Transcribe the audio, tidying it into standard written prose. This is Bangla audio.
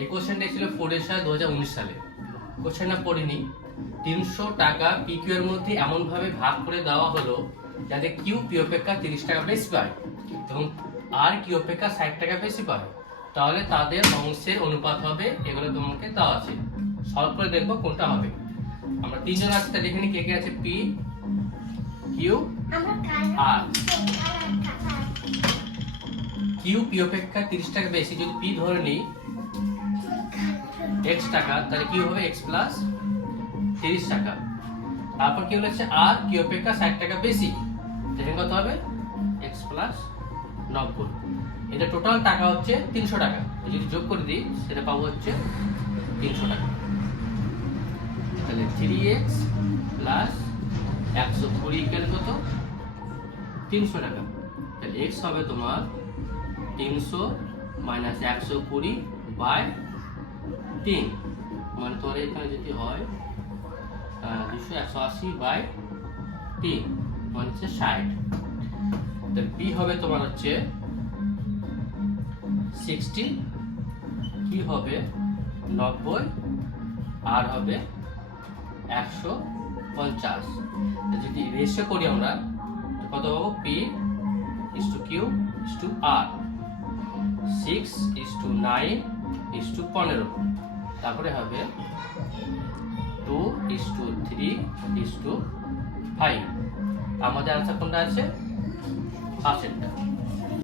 এই কোশ্চেনটা ছিল 4/7/2019 সালে। কোশ্চেনটা পড়িনি। 300 টাকা পিকিউ এর মধ্যে এমনভাবে ভাগ করে দেওয়া হলো যাতে কিউ পি অপেক্ষা 30 টাকা বেশি পায় এবং আর কিউ অপেক্ষা 60 টাকা বেশি পায়, তাহলে তাদের অংশের অনুপাত হবে। এগুলো তোমাকে দেওয়া আছে, সলভ করে দেখবো কোনটা হবে। আমরা তিনজন আছে, তা দেখে নি কে কে আছে। পি, কিউ, আর। কিউ পি অপেক্ষা 30 টাকা বেশি, যদি পি ধরে নিই x টাকা, তাহলে কি হবে x প্লাস 30 টাকা। তারপর কি হচ্ছে আর কিউ অপেক্ষা 60 টাকা বেশি, তাহলে কত হবে x প্লাস 90। এটা টোটাল টাকা হচ্ছে 300 টাকা। যদি যোগ করে দিই সেটা পাবো হচ্ছে 300 টাকা। তাহলে 3x প্লাস 120 ইকুয়াল কত 300 টাকা। তাহলে x হবে তোমার 300 মাইনাস 120 বাই 3, মানে তোর এখানে যদি হয় 280 বাই 3 মানে হচ্ছে 60। তাহলে p হবে তোমার হচ্ছে 60, কি হবে 90, আর হবে 150। যদি রেশিও করি আমরা কত পাবো, p is to q is to r, 6 is to 9 is to 15, তারপরে হবে 2 is to 3 is to 5। আমাদের আনসার কোনটা আছে, পাশেরটা।